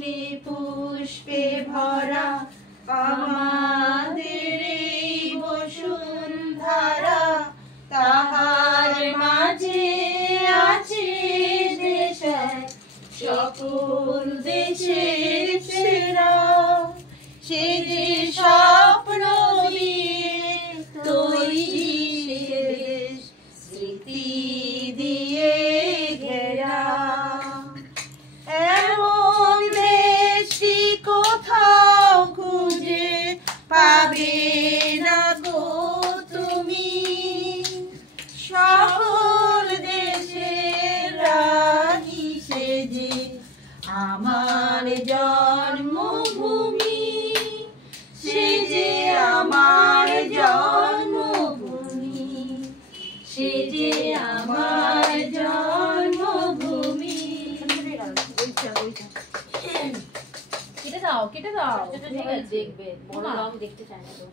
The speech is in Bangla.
অগ্নি পুষ্পে ভরা আমাদের এই বসুন্ধরা, তাহার মাঝে আছে দেশায় সকল দেশের সেরা। সে যে স্বপ্ন দিয়ে তৈরি সে দেশ, স্মৃতি দিয়ে ঘেরা। এমন দেশটি কোথাও খুঁজে পাবে না গো তুমি, সকল দেশের রানী সে যে আমার জন্মভূমি, সে যে আমার জন্মভূমি, সে যে আমার জন্মভূমি। কেটে দাও, কেটে দাও, দেখবে বড় লং দেখতে চায় না তো।